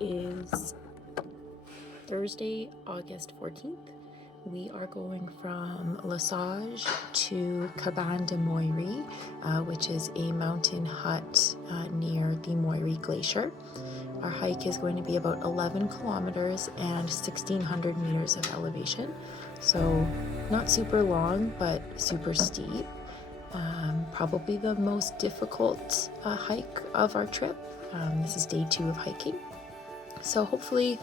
is Thursday, August 14th. We are going from Lesage to Cabane de Moiry, which is a mountain hut near the Moiry Glacier. Our hike is going to be about 11 kilometers and 1,600 meters of elevation. So not super long, but super steep. Probably the most difficult hike of our trip. This is day 2 of hiking. So hopefully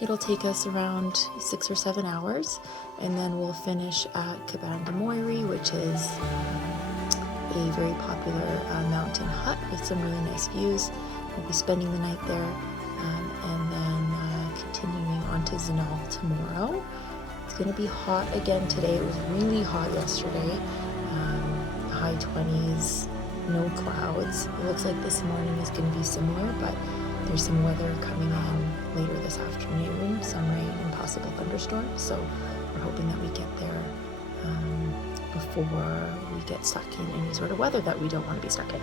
it'll take us around 6 or 7 hours, and then we'll finish at Cabane de Moiry, which is a very popular mountain hut with some really nice views. We'll be spending the night there, and then continuing on to Zinal tomorrow. It's going to be hot again today. It was really hot yesterday, high 20s, no clouds. It looks like this morning is going to be similar, but there's some weather coming in later this afternoon, some rain and possible thunderstorms. So we're hoping that we get there before we get stuck in any sort of weather that we don't want to be stuck in.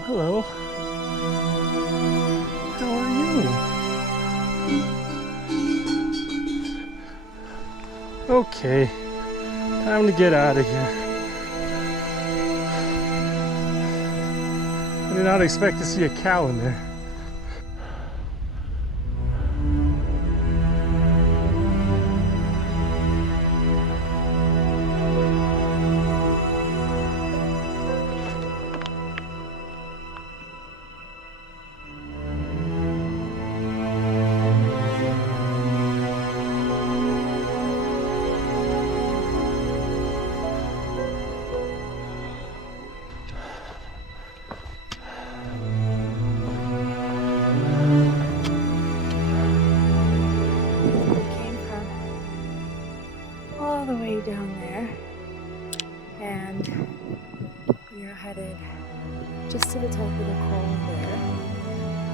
hello. How are you? Okay, time to get out of here. I did not expect to see a cow in there. All the way down there, and we are headed just to the top of the col there.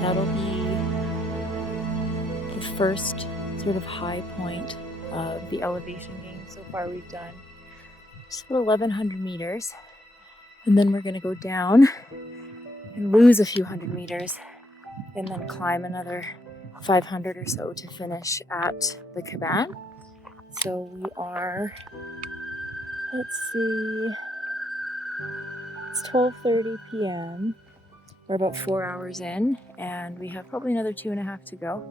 That'll be the first sort of high point of the elevation gain so far we've done. Just about 1,100 meters, and then we're going to go down and lose a few hundred meters, and then climb another 500 or so to finish at the Cabane. So we are, let's see, it's 12:30 p.m. We're about 4 hours in, and we have probably another 2.5 to go.